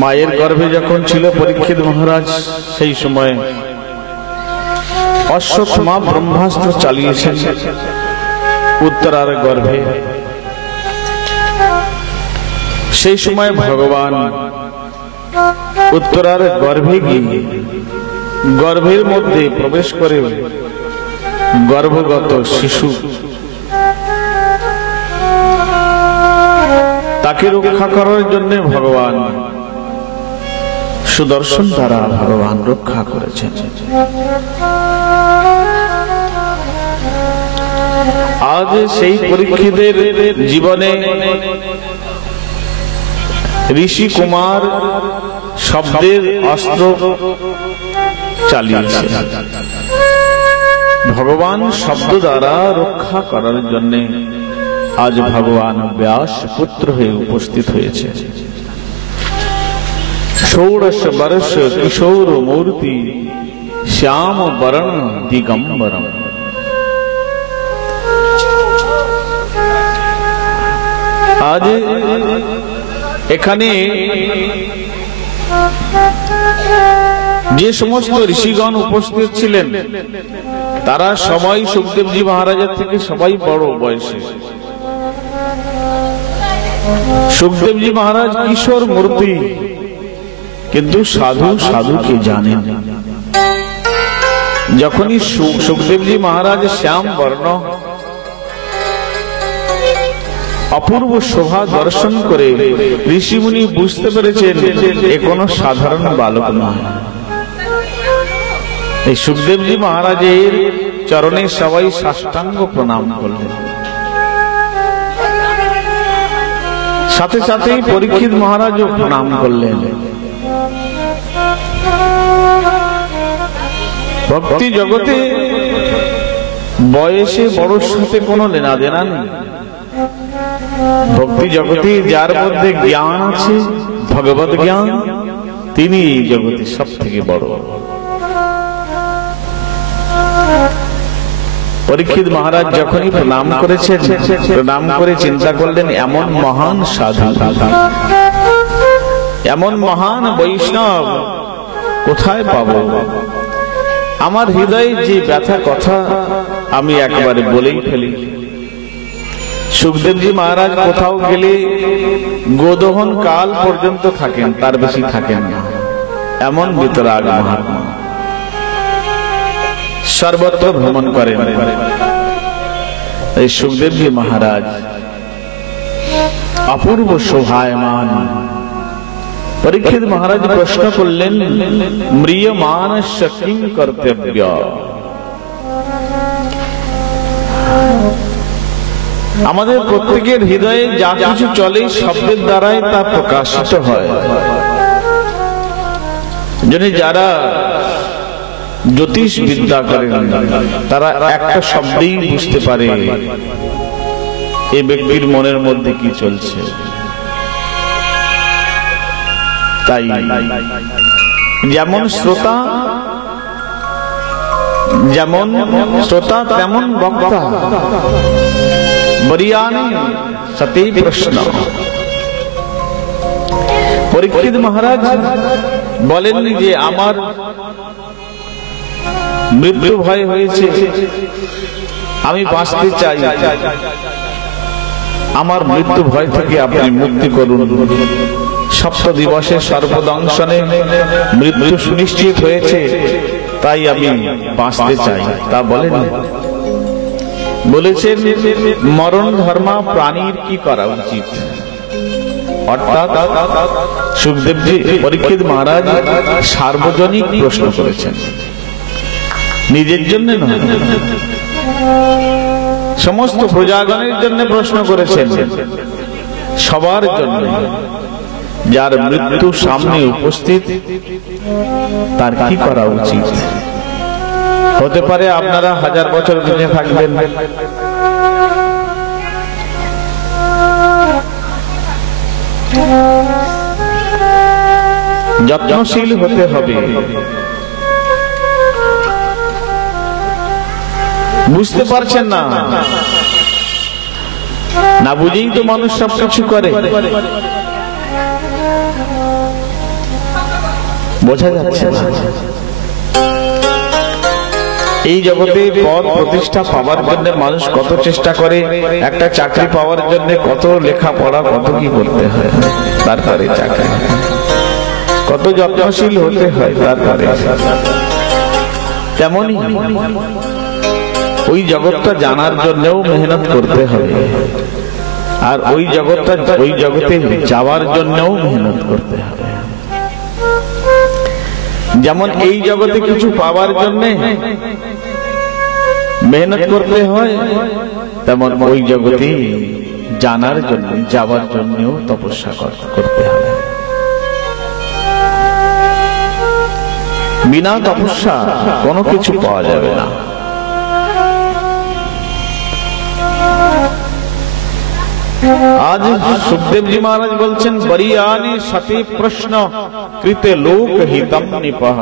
মায়ের গর্ভে যখন ছিল পরীক্ষিত মহারাজ, সেই সময় অশ্বত্থামা ব্রহ্মাস্ত্র চালিয়েছেন উত্তরার গর্ভে। সেই সময় ভগবান উত্তরার গর্ভে গিয়ে গর্ভের মধ্যে প্রবেশ করে গর্ভগত শিশু তাকে রক্ষা করার জন্য ভগবান সুদর্শন দ্বারা ভগবান রক্ষা করেছেন। আজ সেই পরীক্ষিতের জীবনে ঋষি কুমার শব্দের অস্ত্র চালিয়েছে। ভগবান শব্দ দ্বারা রক্ষা করার জন্য আজ ভগবান ব্যাস পুত্র হয়ে উপস্থিত হয়েছে। 16 বর্ষ কিশোর মূর্তি শ্যাম বরণ দিগম্বরম। আজ এখানে যে সমস্ত ঋষিগণ উপস্থিত ছিলেন তারা সবাই সুখদেবজি মহারাজের থেকে সবাই বড় বয়সে। সুখদেবজি মহারাজ কিশোর মূর্তি, কিন্তু সাধু সাধুকে জানেন। যখনই সুখদেবজি মহারাজ শ্যাম বর্ণ অপূর্ব শোভা দর্শন করে ঋষিমুনি বুঝতে পেরেছেন এ কোনো সাধারণ বালক নয়। এই সুখদেবজি মহারাজের চরণে সবাই সাষ্টাঙ্গ প্রণাম করলেন। সাথে সাথেই পরীক্ষিত মহারাজও প্রণাম করলেন। ভক্তি জগতে বয়সে বড়র সাথে কোনো লেনা দেনা নেই। ভক্তি জগতে যার মধ্যে জ্ঞান আছে, ভগবত জ্ঞান, তিনি এই জগতে সব থেকে বড়। পরীক্ষিত মহারাজ যখনই প্রণাম করেছেন, প্রণাম করে চিন্তা করলেন এমন মহান সাধু, এমন মহান বৈষ্ণব কোথায় পাবো? আমার হৃদয়ে যে ব্যথা কথা আমি একবারে বলেই ফেলি। সুখদেবজি মহারাজ কোথাও গেলে গোদহন কাল পর্যন্ত থাকেন, তার বেশি থাকেন না, এমন বিতরাগ মহাত্মা। সর্বত্র ভ্রমণ করেন। এই সুখদেবজি মহারাজ অপূর্ব শোভায়মান। পরীক্ষিত মহারাজ প্রশ্ন করলেন, ম্রিয়মানস্য কিং কর্তব্য? আমাদের প্রত্যেকের হৃদয়ে যা কিছু চলে শব্দের দ্বারাই তা প্রকাশিত হয়। যারা জ্যোতিষ বিদ্যা করেন তারা একটা শব্দেই বুঝতে পারে এই ব্যক্তির মনের মধ্যে কি চলছে। তাই যেমন শ্রোতা তেমন বক্তা। বরিয়ানি সতী প্রশ্ন। পরীক্ষিত মহারাজ বলেননি যে আমার মৃত্যু ভয় হয়েছে, আমি বাঁচতে চাই, আমার মৃত্যু ভয় থেকে আপনি মুক্তি করুন। সপ্ত দিবসে সর্বদংশনে মৃত্যু সুনিশ্চিত হয়েছে, তাই আমি বাঁচতে চাই, তা বলেন। বলেছেন মরণ ধর্মা প্রাণীর কি করা উচিত। অর্থাৎ সুখদেবজি পরীক্ষিত মহারাজ সার্বজনিক প্রশ্ন করেছেন, নিজের জন্য নয়, সমস্ত প্রজাগণের জন্য প্রশ্ন করেছেন, সবার জন্য। যার মৃত্যু সামনে উপস্থিত তার কি করা উচিত। হতে পারে আপনারা 1000 বছর বেঁচে থাকবেন, যত্নশীল হতে হবে। বুঝতে পারছেন না, না বুঝেই তো মানুষ সবকিছু করে। বোঝা যাচ্ছে না। এই জগতে পদ প্রতিষ্ঠা পাওয়ার জন্য মানুষ কত চেষ্টা করে, একটা চাকরি পাওয়ার জন্য কত লেখাপড়া, কত কি করতে হয়, তারপরে চাকরি, কত যত্নশীল হতে হয়, তারপরে। তেমনি ওই জগৎটা জানার জন্যও মেহনত করতে হবে, আর ওই জগতে যাওয়ার জন্যও মেহনত করতে হবে। যেমন এই জগতে কিছু পাওয়ার জন্য মেহনত করতে হয়, তেমন ওই জগতে জানার জন্য, যাওয়ার জন্যও তপস্যা করতে হবে। বিনা তপস্যা কোনো কিছু পাওয়া যাবে না। আজ সুখদেবজি মহারাজ বলছেন, বরিয়ানি সতি প্রশ্ন কৃতে লোক হিতম নিপহ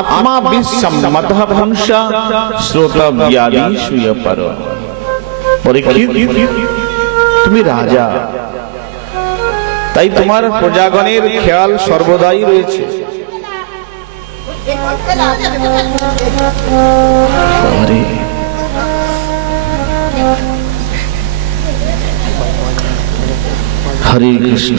আত্মা বিসম্মতঃ পুংসা শ্রোতব্যাদিষু পর। পরীক্ষিত, তুমি রাজা, তাই তোমার প্রজাগণের খেয়াল সর্বদাই রয়েছে। হরে কৃষ্ণ।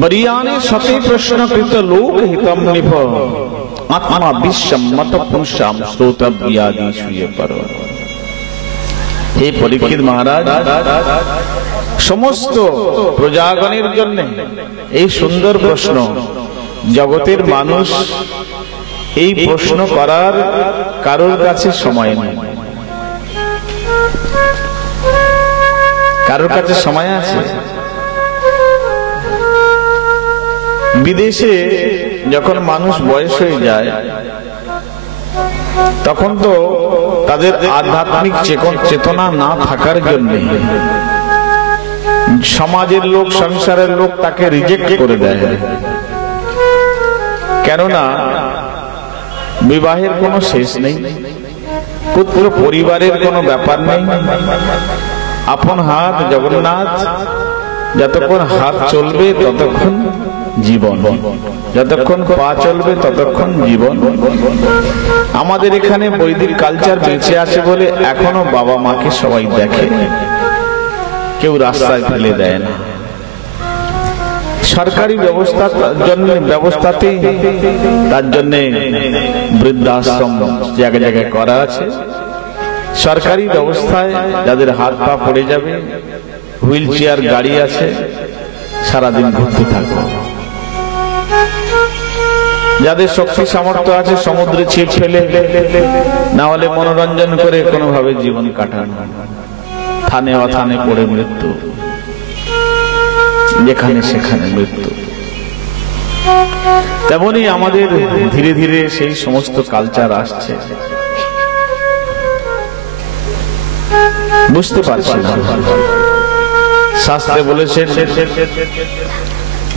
বরিয়ানে সতে প্রশ্ন কৃত লোক হিতম নিভ আত্মা বিসম্মত পুংসাম শ্রোতব্যাদিষু পর। হে পরীক্ষিত মহারাজ, সমস্ত প্রজাগণের জন্য এই সুন্দর প্রশ্ন। জগতের মানুষ এই প্রশ্ন করার কারোর কাছে সময় নেই। কারোর কাছে সময় আছে? বিদেশে যখন মানুষ বয়স হয়ে যায়, তখন তো তাদের আধ্যাত্মিক চেতনা না থাকার জন্য সমাজের লোক, সংসারের লোক তাকে রিজেক্ট করে দেয়। কেননা বিবাহের কোনো শেষ নেই, পুত্র পরিবারের কোনো ব্যাপার নেই। আপন হাত জগন্নাথ, যতক্ষণ হাত চলবে ততক্ষণ জীবন, যতক্ষণ পা চলবে ততক্ষণ জীবন। আমাদের এখানে বৈদিক কালচার বেঁচে আছে বলে এখনো বাবা মাকে সবাই দেখে, কেউ রাস্তায় ফেলে দেয় না। সরকারি ব্যবস্থাতে তার জন্য বৃদ্ধাশ্রম জায়গায় জায়গায় করা আছে। সরকারি ব্যবস্থায় যাদের হাত পা পড়ে যাবে, হুইল চেয়ার গাড়ি আছে, সারাদিন ঘুরতে থাকবে। যাদের শক্তি সামর্থ্য আছে, সমুদ্রে ছিপ ফেলে, না হলে মনোরঞ্জন করে কোনোভাবে জীবন কাটানো। থানে অথানে পড়ে মৃত্যু, যেখানে সেখানে মৃত্যু। তেমনি আমাদের ধীরে ধীরে সেই সমস্ত কালচার আসছে, বুঝতে পারছি না। শাস্ত্রে বলেছেন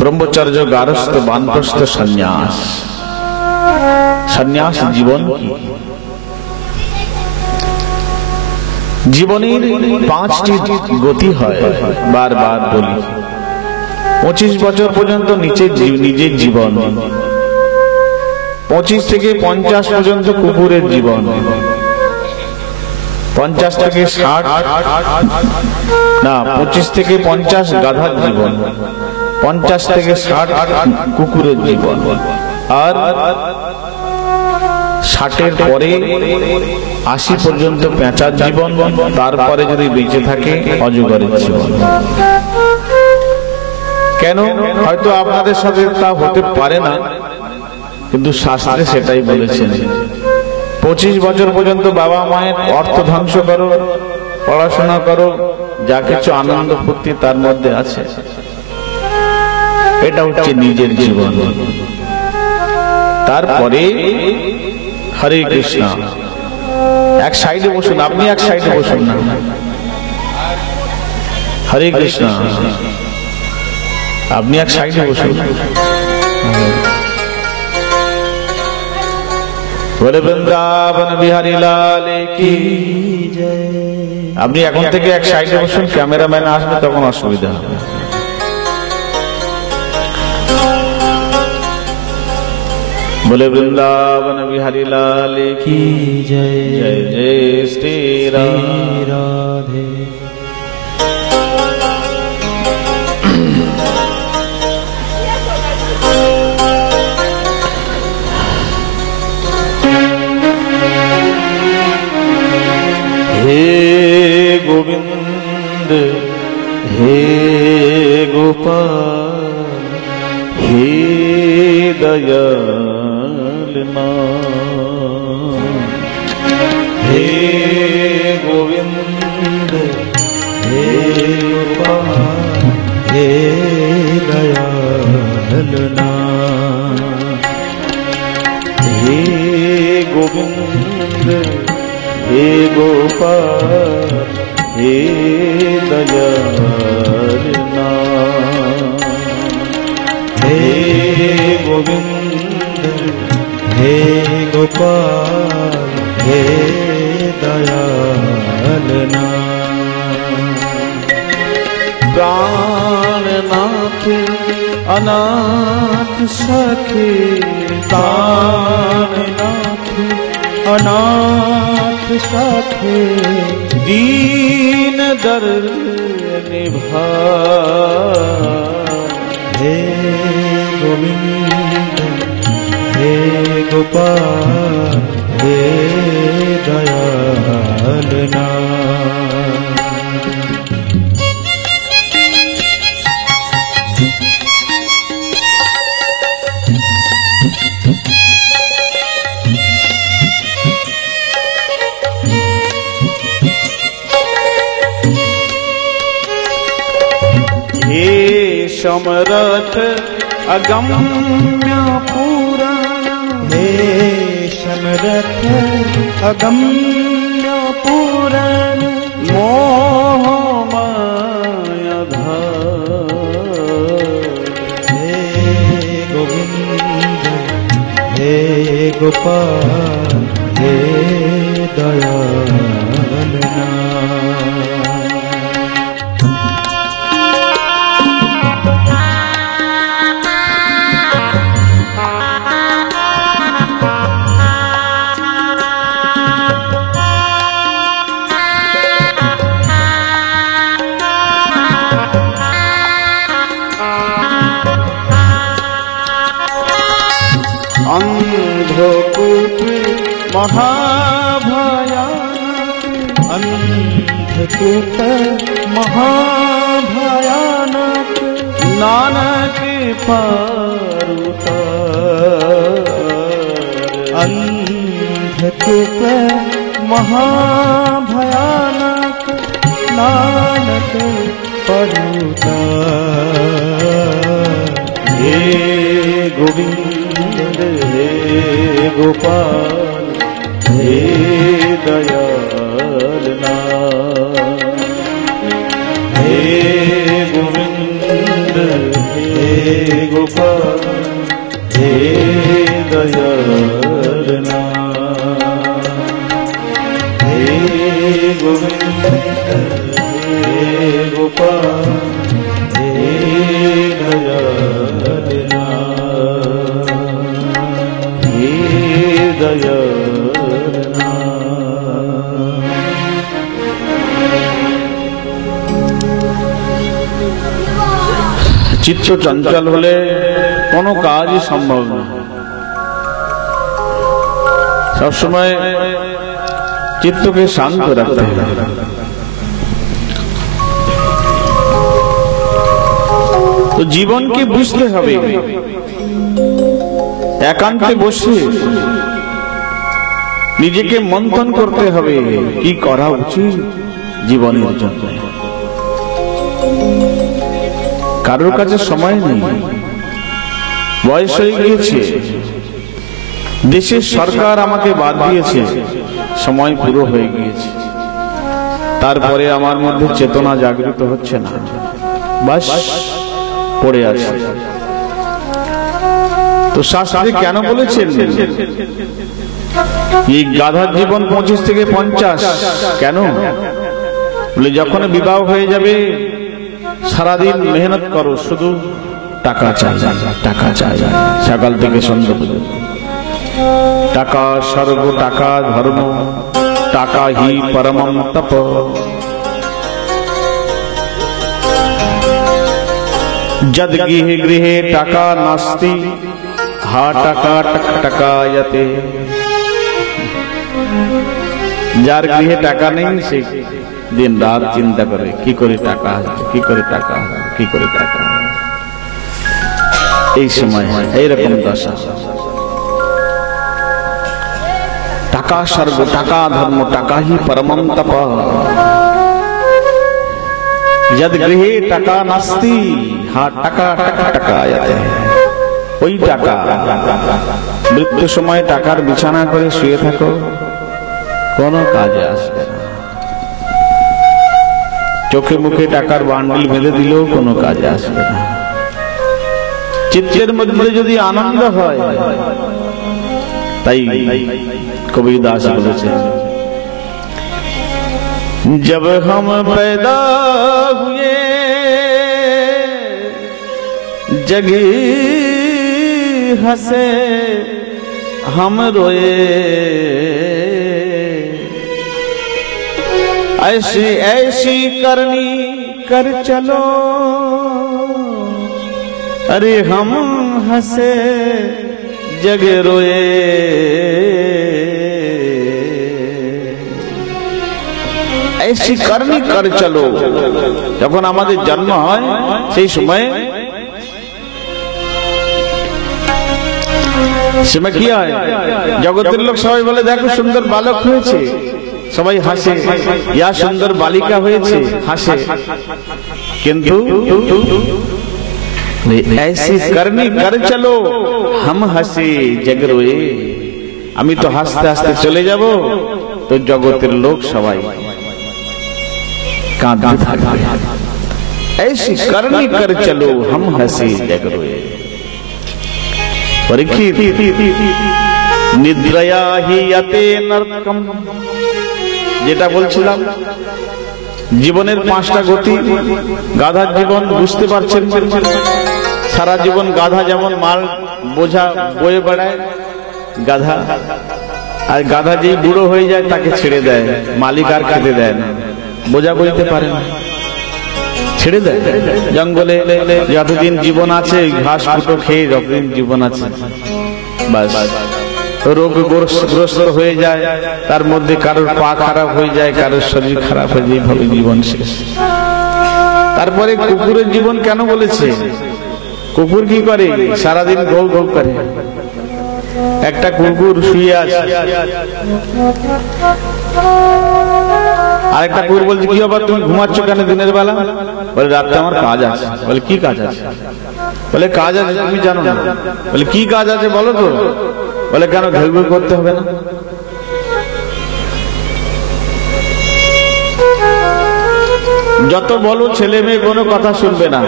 ব্রহ্মচর্য গারস্থ বানপ্রস্থ সন্ন্যাস। সন্ন্যাস জীবন কি? জীবনের 5টি গতি হয়, বারবার বলি। 25 বছর পর্যন্ত নিজের জীবন, 25 থেকে 50 পর্যন্ত কুকুরের জীবন, 50 থেকে 60 না 25 থেকে 50 গাধার জীবন, 50 থেকে 60 কুকুরের জীবন, আর 60-এর পরে 80 পর্যন্ত পেঁচার জীবন, তারপরে যদি বেঁচে থাকে অজগরের জীবন। কেন? হয়তো আপনাদের সাথে তা হতে পারে না, কিন্তু শাস্ত্রে সেটাই বলেছেন। 25 বছর পর্যন্ত বাবা মায়ের অর্থ ধ্বংস করো, পড়াশোনা করো, যা কিছু আনন্দ ফুর্তি তার মধ্যে আছে, এটা হচ্ছে নিজের জীবন। তারপরে হরে কৃষ্ণ। এক সাইডে বসুন, আপনি এক সাইডে বসুন না। হরে কৃষ্ণ, আপনি এক সাইডে বসুন। বলে বৃন্দাবন বিহারী লাল কি জয়। আপনি এখন থেকে এক সাইডে বসুন, ক্যামেরাম্যান আসবে তখন অসুবিধা হবে। बोले वृंदावन बिहारी लाल की जय। जय जय श्री राधे। हे गोविंद हे गोपाल हे दयाल हे गोविंद हे गोपाल हे दयाल हे गोविंद हे गोपाल हे दयाल हे गोविंद हे गोपाल हे दयाल प्राणनाथ अनाथ सखे प्राणनाथ अनाथ सखे दीन दर्द निभा हे गोविंद हे गोपाल हे दयाल हे समरथ अगम्य पुराण हे समरथ अगम्य पुराण मोह माया हे गोविंद हे गोपाल हे दयाल अंधकूप महाभयानक अंधकूप महाभयानक नानक पारुतार अंधकूप महाभयानक नानक पारुतार हे गोविंद हे गोपाल हे दयाल हे गोविंद हे गोपाल हे दयाल हे गोविंद हे गोपाल हे दयाल चित्त चंचल होले कोनो काजই সম্ভব না। सब समय चित्तকে শান্ত রাখতে হবে। তো জীবনকে বুঝতে হবে, একান্তে বসে নিজেকে মন্থন করতে হবে কি করা উচিত জীবনের জন্য। কারোর কাছে সময় নেই, বয়স হয়ে গিয়েছে, দেশের সরকার আমাকে বাদ দিয়েছে, সময় পুরো হয়ে গিয়েছে, তারপরে আমার মধ্যে চেতনা জাগৃত হচ্ছে না, বাস পড়ে আছে। তো শাস্ত্রে কেন বলেছেন এই গাধার জীবন 25 থেকে 50? কেন? বলে যখন বিবাহ হয়ে যাবে সারাদিন মেহনত করো, শুধু টাকা চাই, টাকা চাই, সকাল থেকে সন্ধ্যা পর্যন্ত টাকা, স্বর্গ টাকা, ধর্ম টাকা হি পরমম তপ। যদ গৃহে গৃহে টাকা নাস্তি হা টাকা টাকায়তে। যার গৃহে টাকা নেই সে দিন রাত চিন্তা করে কি করে টাকা আসবে, কি করে টাকা আসবে, কি করে টাকা। এই সময় এইরকম দশা। টাকা স্বর্গ টাকা ধর্ম টাকা হি পরমম তপ। যদ গৃহে টাকা নাস্তি হা টাকা টাকায়তে। ওই টাকা মৃত্যু সময় টাকার বিছানা করে শুয়ে থাকো, কোনো কাজে আসবে না। চোখে মুখে টাকার বান্ডিল বেঁধে দিলেও কোনো কাজে আসবে না। চিত্তের মধ্যে যদি আনন্দ হয়, তাই কবি দাস বলেছেন, जब हम पैदा हुए जगी हंसे हम रोए, ऐसी ऐसी करनी कर चलो, अरे हम हंसे जग रोए। ऐसी करनी कर चलो। যখন আমাদের জন্ম হয় সেই সময় কি হয়, জগতের লোক সবাই বলে দেখো সুন্দর বালক হয়েছে, সবাই হাসে, ইয়া সুন্দর বালিকা হয়েছে, হাসে। কিন্তু ऐसी करनी कर चलो हम हंसे जग रोए। আমি তো হাসতে হাসতে চলে যাব, তো জগতের লোক সবাই কাঁদতে থাকবে। ऐसी करनी कर चलो हम हंसे जग रोए। परीक्षित निद्रया हि यते नरकम। যেটা বলছিলাম জীবনের পাঁচটা গতি, গাধার জীবন বুঝতে পারছেন, সারা জীবন গাধা যেমন মাল বোঝা বয়ে বেড়ায় গাধা, আর গাধা যেই বুড়ো হয়ে যায় তাকে ছেড়ে দেয়, মালিক আর খেতে দেয় না, বোঝা বইতে পারে না, ছেড়ে দেয়। জঙ্গলে যতদিন জীবন আছে ঘাস ফুটো খেয়ে যতদিন জীবন আছে, বাস রোগগ্রস্ত হয়ে যায়, তার মধ্যে কারোর পা খারাপ হয়ে যায়, কারোর শরীর খারাপ হয়ে যায়, এইভাবে জীবন শেষ। তারপরে কুকুরের জীবন কেন বলেছে? কুকুর কি করে? সারাদিন ঘৌ ঘৌ করে। একটা কুকুর শুয়ে আছে, আরেকটা কুকুর বলছে কি ব্যাপার তুমি ঘুমাচ্ছ কেন দিনের বেলা? বলে রাতে আমার কাজ আছে। বলে কি কাজ আছে? বলে কাজ আছে তুমি জানো না? বলে কি কাজ আছে বলো তো? বলে কেন ঘেউ ঘেউ করতে হবে না? যত বলো ছেলে মেয়ে কোনো কথা শুনবে না।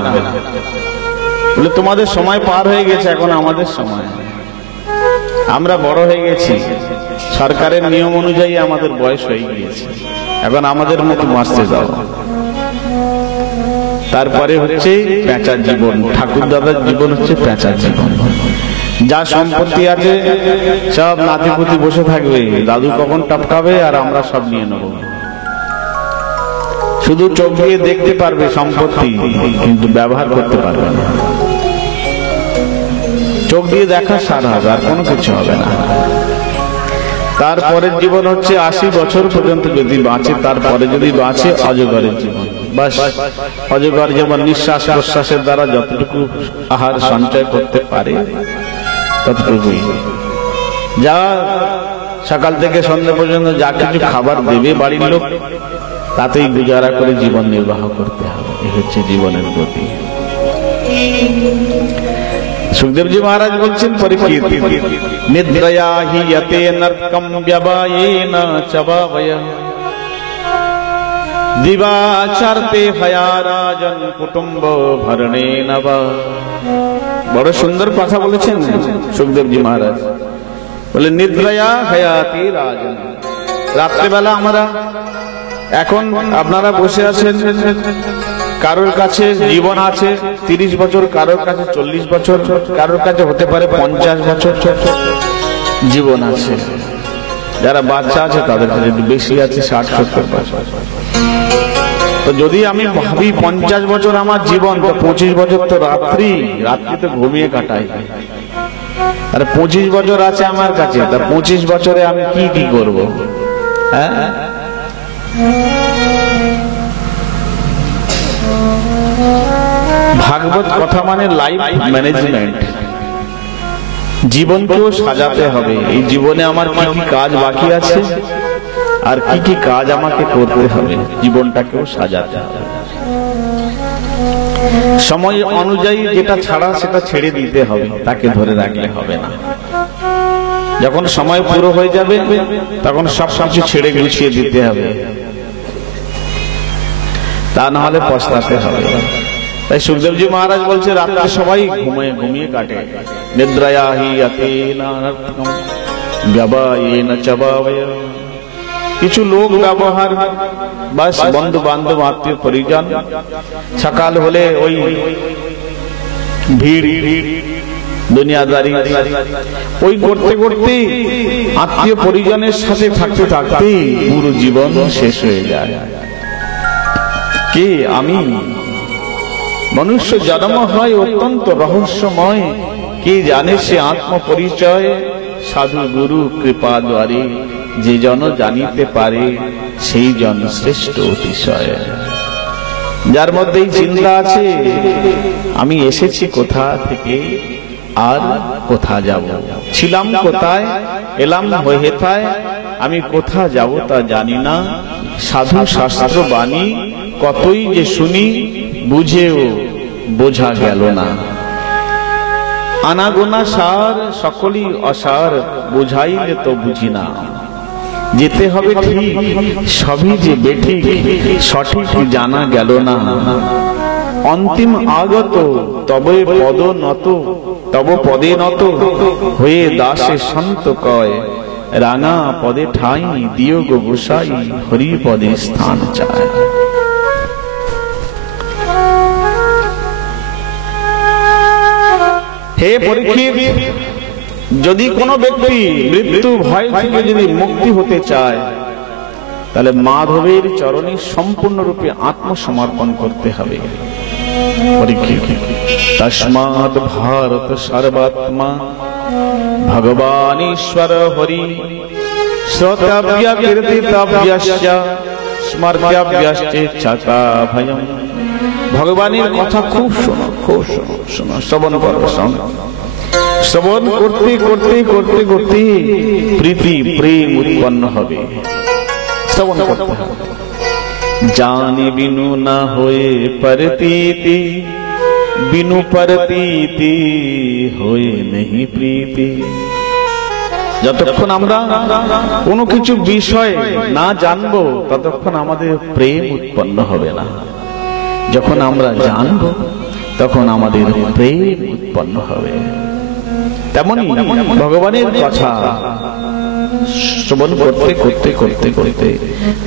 বলে তোমাদের সময় পার হয়ে গেছে, এখন আমাদের সময়, আমরা বড় হয়ে গেছি, সরকারের নিয়ম অনুযায়ী আমাদের বয়স হয়ে গিয়েছে, এখন আমাদের মতো বাঁচতে দাও। তারপরে হচ্ছে পেঁচার জীবন। ঠাকুর দাদার জীবন হচ্ছে পেঁচার জীবন। যা সম্পত্তি আছে সব নাতিপুতি বসে থাকবে, দাদু কখন টপকাবে আর আমরা সব নিয়ে নেব। শুধু চোখ দিয়ে দেখতে পারবে সম্পত্তি, কিন্তু ব্যবহার করতে পারবে না। চোখ দিয়ে দেখা সারা হবে, আর কোনো কিছু হবে না। তারপরের জীবন হচ্ছে 80 বছর পর্যন্ত যদি বাঁচে, তারপরে যদি বাঁচে অজগরের জীবন। বাস, অজগর যেমন নিঃশ্বাস প্রশ্বাসের দ্বারা যতটুকু আহার সঞ্চয় করতে পারে ততটুকুই, যা সকাল থেকে সন্ধ্যা পর্যন্ত যা কিছু খাবার দেবে বাড়ির লোক, তাতেই গুজারা করে জীবন নির্বাহ করতে হবে। এই হচ্ছে জীবনের গতি। सुखदेव जी महाराज बोलছেন পরীক্ষিত, নিদ্রয়া হি यते नरकम व्यवायेन चबावय दिवाचरते हया राजन कुटुंब भरणेन वा। বড় সুন্দর কথা বলেছেন সুখদেব জি মহারাজ। বলে নিদ্রয়া হয়াতি রাজন, রাত্রে বেলা আমরা এখন আপনারা বসে আছেন, কারোর কাছে জীবন আছে 30 বছর, কারোর কাছে 40 বছর, কারোর কাছে হতে পারে 50 বছর জীবন আছে। যারা বাচ্চা আছে তাদের কাছে একটু বেশি আছে, 60-70 বছর। তো যদি আমি ভাবি 50 বছর আমার জীবন, তো 25 বছর তো রাত্রি তো ঘুমিয়ে কাটাই। আর 25 বছর আছে আমার কাছে, তা 25 বছরে আমি কি করব? হ্যাঁ, ভাগবত কথা মানে লাইফ ম্যানেজমেন্ট। জীবনকেও সাজাতে হবে। এই জীবনে আমার কি কি কাজ বাকি আছে আর কি কি কাজ আমাকে করতে হবে, জীবনটাকেও সাজাতে হবে। সময় অনুযায়ী যেটা ছাড়া সেটা ছেড়ে দিতে হবে, তাকে ধরে রাখলে হবে না। যখন সময় পুরো হয়ে যাবে তখন সব কিছু ছেড়ে গুছিয়ে দিতে হবে, তা না হলে পস্তাতে হবে। তাই সুখদেবজি মহারাজ বলছে রাত্রে সবাই ঘুমিয়ে কাটে। নিদ্রায়া হি আতেনা নর্তকম ব্যবায়েনা চবাবয়া। কিছু লোক ব্যবহার, বাস বন্ধু বান্ধব আত্মীয় পরিজন, সকাল হলে ওই ভিড় দুনিয়াদারি ওই করতে করতে আত্মীয় পরিজনের সাথে থাকতে থাকতে পুরো জীবন শেষ হয়ে যায়। কে আমি? মনুষ্য জন্ম হয় অত্যন্ত রহস্যময়, কে জানে সে আত্মপরিচয়? সাধু গুরু কৃপা দ্বারে যে জন জানিতে পারে, সেই জন শ্রেষ্ঠ অতিশয়। যার মধ্যে চিন্তা আছে আমি এসেছি কোথা থেকে আর কোথা যাব, ছিলাম কোথায়, এলাম হেথায়, আমি কোথা যাব তা জানি না। সাধু শাস্ত্র বাণী কতই যে শুনি, বুঝেও বোঝা গেল না। আনাগোনা সার সকলই অসার, বুঝাইলে তো বুঝি না। যেতে হবে ঠিক, সবই যে বেঠিক, সঠিক জানা গেল না। অন্তিম আগত তবে পদ নত, তব পদে নত হয়ে দাসে সন্ত কয়, রাঙা পদে ঠাই দিও গো গোসাই, হরি পদে স্থান চায়। হে পরীক্ষিত, যদি কোনো ব্যক্তি মৃত্যু ভয় থেকে যদি মুক্তি হতে চায়, তাহলে মাধবের চরণে সম্পূর্ণরূপে আত্মসমর্পণ করতে হবে। পরীক্ষিত, তস্মাৎ ভারত সর্বাত্মা ভগবান ঈশ্বর হরি, শ্রোতব্য কীর্তিতব্যস্য স্মর্তব্যশ্চ চতা ভয়ম। ভগবানের কথা খুব শোনো, খুব শোনো, শোনো, শ্রবণ করো। শ্রবণ করতে করতে করতে করতে প্রীতি প্রেম উৎপন্ন হবে। শ্রবণ করতে হবে। জানি বিনু না হয়ে প্রতীতি, বিনু প্রতীতি হয়ে নেহি প্রীতি। যতক্ষণ আমরা কোনো কিছু বিষয় না জানবো ততক্ষণ আমাদের প্রেম উৎপন্ন হবে না। যখন আমরা জানব তখন আমাদের প্রেম উৎপন্ন হবে। তেমনি ভগবানের কথা শ্রবণ করতে করতে করতে করতে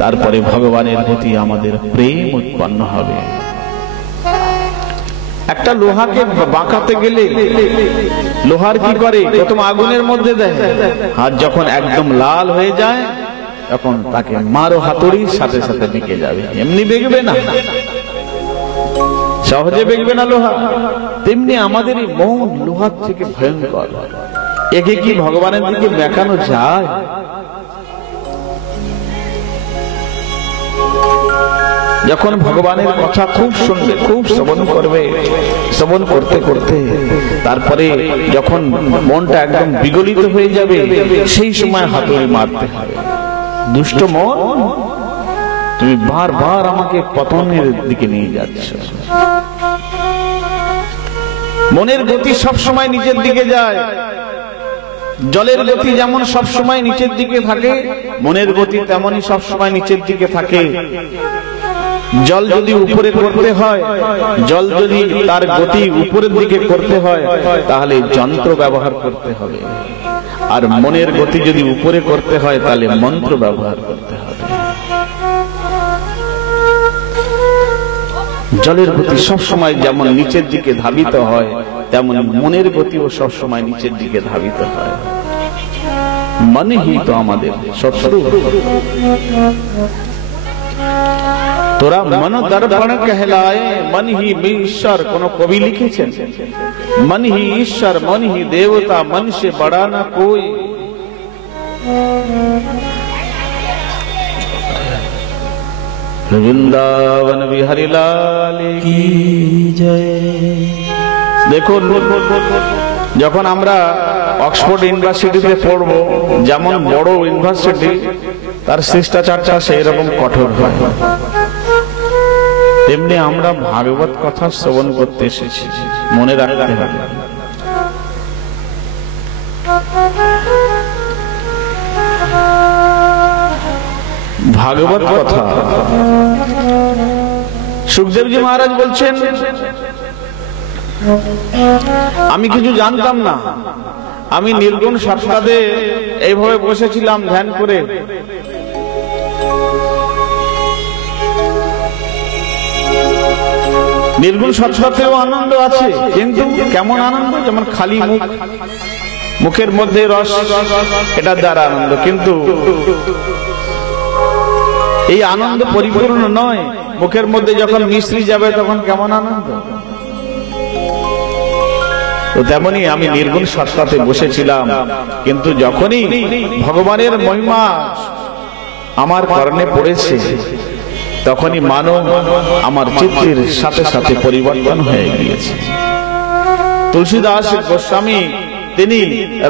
তারপরে ভগবানের প্রতি আমাদের প্রেম উৎপন্ন হবে। একটা লোহাকে বাঁকাতে গেলে লোহার কি করে? প্রথম আগুনের মধ্যে দেয়, হাত যখন একদম লাল হয়ে যায় তখন তাকে মারো হাতুড়ির সাথে সাথে বেঁকে যাবে। এমনি বেঁকবে না, সহজে বেঁকবে না লোহা। তেমনি আমাদের এই মন লোহার থেকে ভয়ঙ্কর। একে কি ভগবানের দিকে বেঁকানো যায়? যখন ভগবানের কথা খুব শুনবে, খুব শ্রবণ করবে, শ্রবণ করতে করতে তারপরে যখন মনটা একদম বিগলিত হয়ে যাবে, সেই সময় হাতুড়ি মারতে হবে। দুষ্ট মন, তুমি বারবার আমাকে পতনের দিকে নিয়ে যাচ্ছ। মনের গতি সব সময় নিচের দিকে যায়। জলের গতি যেমন সব সময় নিচের দিকে থাকে, মনের গতি তেমনই সব সময় নিচের দিকে থাকে। জল যদি উপরে করতে হয়, জল যদি তার গতি উপরের দিকে করতে হয়, তাহলে যন্ত্র ব্যবহার করতে হবে। আর মনের গতি যদি উপরে করতে হয়, তাহলে মন্ত্র ব্যবহার করতে হবে। জলের গতি সব সময় যেমন নিচের দিকে ধাবিত হয়, তেমন মনের গতিও সব সময় নিচের দিকে ধাবিত হয়। মন হি তো আমাদের শত্রু। তোরা মন দর্পণ कहलाए, मन ही में ईश्वर। কোন কবি লিখেছেন, मन ही ईश्वर, मन ही देवता, मन से बड़ा ना कोई। বৃন্দাবন বিহারী লাল কি জয়। দেখুন, যখন আমরা অক্সফোর্ড ইউনিভার্সিটিতে পড়ব, যেমন বড় ইউনিভার্সিটি, তার শিষ্টাচারটা সেই রকম কঠোর হয়, তেমনি আমরা ভাগবত কথা শ্রবণ করতে এসেছি, মনে রাখতে হবে। ভাগবত কথা। সুখদেবজি মহারাজ বলছেন, আমি কিছু জানতাম না, আমি নির্গুণ সত্তাতে এইভাবে বসেছিলাম ধ্যান করে। নির্গুণ সত্তাতেও আনন্দ আছে, কিন্তু কেমন আনন্দ? যেমন খালি মুখ, মুখের মধ্যে রস, এটার দ্বারা আনন্দ, কিন্তু এই আনন্দ পরিপূর্ণ নয়। মুখের মধ্যে যখন মিশ্রি যাবে তখন কেমন আনন্দ? তো তেমনি আমি নির্গুণ সত্তাতে বসেছিলাম, কিন্তু যখনই ভগবানের মহিমা আমার কর্ণে পড়েছে, তখনই মানব আমার চিত্তের সাথে সাথে পরিবর্তন হয়ে গিয়েছে। তুলসীদাস গোস্বামী তিনি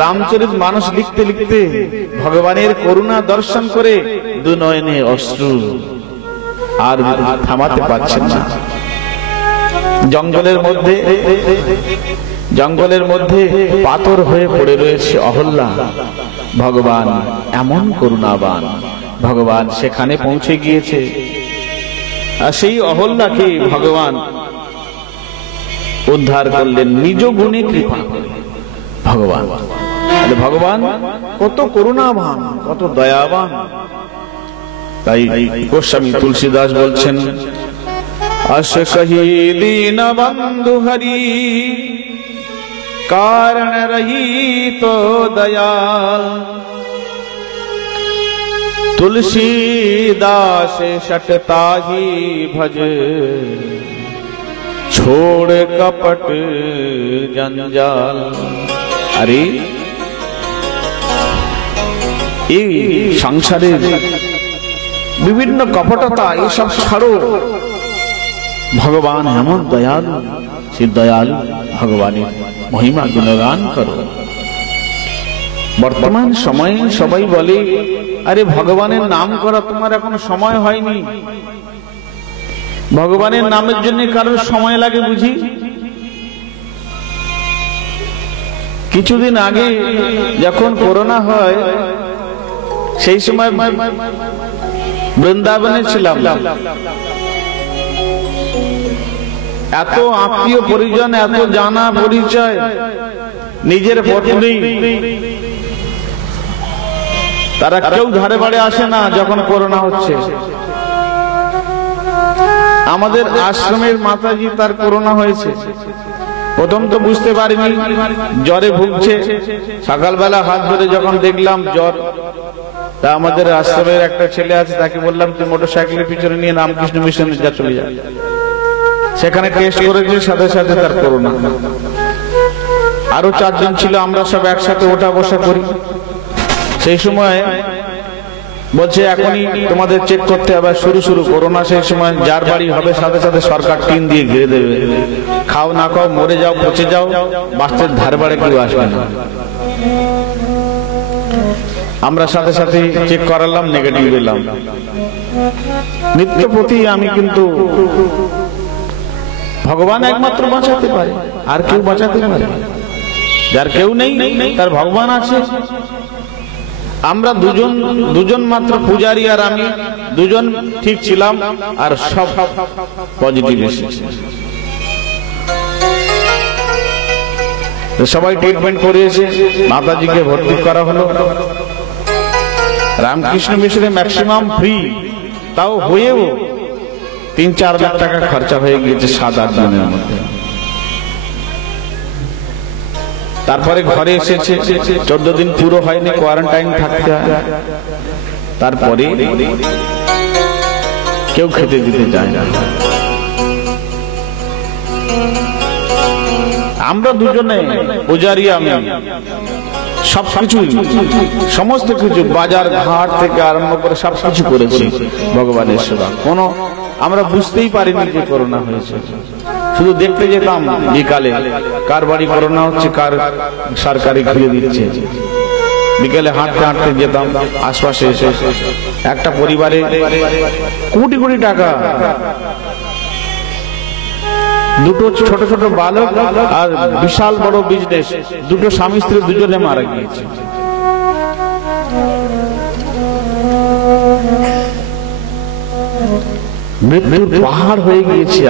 রামচরিত মানস লিখতে লিখতে ভগবানের করুণা দর্শন করে দু নয়নে অশ্রু আর থামাতে পারছেন না। জঙ্গলের মধ্যে পাথর হয়ে পড়ে রয়েছে অহল্যা। ভগবান এমন করুণাবান, ভগবান সেখানে পৌঁছে গিয়েছে, আর সেই অহল্যাকে ভগবান উদ্ধার করলেন নিজ গুণে কৃপা করে। ভগবান কত করুণাবান, কত দয়াবান। তাই গোস্বামী তুলসীদাস বলছেন, আশ কহি দীন বন্ধু হরি, কারণ রহি তো দয়াল। तुलसीदास शटता ही भज, छोड़ कपट जंजाल। अरे এই সংসারে বিভিন্ন কপটতা এসব ছাড়ো, ভগবান এমন দয়ালু, সে দয়ালু ভগবানের মহিমা গুণগান করো। বর্তমান সময়ে সবাই বলে, আরে ভগবানের নাম করা তোমার এখন সময় হয়নি। ভগবানের নামের জন্য কারোর সময় লাগে বুঝি? কিছুদিন আগে যখন করোনা হয়, সেই সময় বৃন্দাবনে ছিলাম। এত আত্মীয় পরিজন, এত জানা পরিচয়, নিজের পত্নী, তারা কেউ ধারে বাড়ে আসে না যখন করোনা হচ্ছে। আমাদের আশ্রমের মাতাজি, তার করোনা হয়েছে। প্রথম তো বুঝতে পারিনি, জ্বরে ভুগছে। সকালবেলা হাত ধরে যখন দেখলাম জ্বর, তা আমাদের আশ্রমের একটা ছেলে আছে, তাকে বললাম তুই মোটরসাইকেলের পিছনে নিয়ে রামকৃষ্ণ মিশনে যা, চলে যা। সেখানে টেস্ট করেছে, সাথে সাথে তার করোনা। আরো 4 জন ছিল, আমরা সব একসাথে ওঠা বসা করি। সেই সময় বলছে এখনই তোমাদের চেক করতে হবে, শুরু করোনা। সেই সময় যার বাড়ি হবে সাথে সাথে সরকার টিন দিয়ে ঘিরে দেবে, খাও না খাও, মরে যাও, পচে যাও, বাচ্চার ধার বাড়ে কেউ আসবে না। আমরা সাথে সাথে চেক করালাম, নেগেটিভ এলাম। নিত্য প্রতি আমি কিন্তু ভগবান একমাত্র বাঁচাতে পারে, আর কেউ বাঁচাতে পারে? যার কেউ নেই, তার ভগবান আছে। আমরা দুজন মাত্র পূজারী আর আমি দুজন ঠিক ছিলাম, আর সব পজিটিভ এসেছে। সবাই ট্রিটমেন্ট করিয়েছে, মাতাজিকে ভর্তি করা হলো। রামকৃষ্ণ মিশনে ম্যাক্সিমাম ফ্রি, তাও হয়েও 3-4 লাখ টাকা খরচা হয়ে গিয়েছে 7-8 দিনের মধ্যে। তারপরে ঘরে এসেছে, 14 দিন পুরো হয়নি, কোয়ারেন্টাইন থাকতে হয়। তারপরে কেউ খেতে দিতে যায় না। আমরা দুজনে, পূজারি আমি, সবকিছু, সমস্ত কিছু, বাজার ঘাট থেকে আরম্ভ করে সবকিছু করেছি ভগবানের সেবা। কোনো আমরা বুঝতেই পারিনি যে করোনা হয়েছে। শুধু দেখতে যেতাম বিকালে কার বাড়ি করোনা হচ্ছে, কার সরকারি ঘিরে দিচ্ছে। বিকেলে হাঁটতে হাঁটতে যেতাম আশপাশে, এসে একটা পরিবারে কোটি কোটি টাকা, দুটো ছোট ছোট বালক আর বিশাল বড় বিজনেস, দুটো স্বামী স্ত্রী দুজনে মারা গিয়েছে। মৃত্যুর পাহাড় হয়ে গিয়েছে।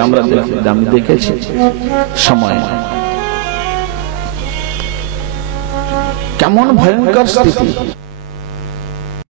আমি দেখেছি সময় কেমন ভয়ঙ্কর স্থিতি।